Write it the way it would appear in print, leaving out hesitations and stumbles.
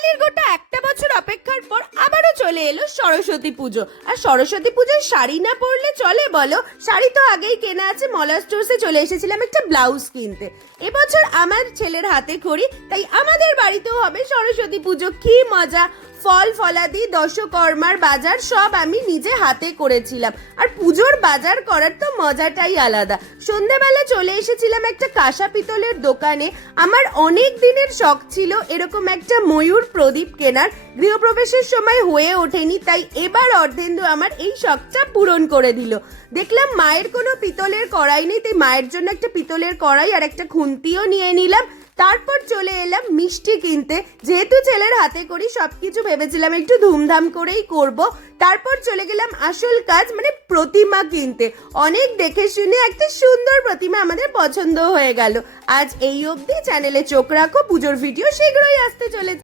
বাঙালির গোটা একটা বছর অপেক্ষার পর আবারও চলে এলো সরস্বতী পুজো। আর সরস্বতী পুজোর শাড়ি না পরলে চলে বলো? শাড়ি তো আগেই কেনা আছে, মলা স্টোর্সে চলে এসেছিলাম একটা ব্লাউজ কিনতে। এবছর আমার ছেলের হাতে খড়ি, তাই আমাদের বাড়িতেও হবে সরস্বতী পুজো। কি মজা! ফল ফলাদি দশকর্মার বাজার সব আমি নিজে হাতে করেছিলাম। আর পুজোর বাজার করার তো মজাটাই আলাদা। সন্ধ্যাবেলা চলে এসেছিলাম একটা কাঁসা পিতলের দোকানে। আমার অনেক দিনের শখ ছিল এরকম একটা ময়ূর প্রদীপ কেনার, গৃহপ্রবেশের সময় হয়ে ওঠেনি, তাই এবার অর্ধেন্দু আমার এই শখটা পূরণ করে দিল। দেখলাম মায়ের কোনো পিতলের কড়াই নেই, তাই মায়ের জন্য একটা পিতলের কড়াই আর একটা খুন্তিও নিয়ে নিলাম। তারপর চলে এলাম মিষ্টি কিনতে, যেহেতু ছেলের হাতে করি সবকিছু ভেবেছিলাম একটু ধুমধাম করেই করব। তারপর চলে গেলাম আসল কাজ মানে প্রতিমা কিনতে। অনেক দেখে শুনে একটা সুন্দর প্রতিমা আমাদের পছন্দ হয়ে গেল। আজ এই অবধি। চ্যানেলে চোখ রাখো, পুজোর ভিডিও শীঘ্রই আসতে চলেছে।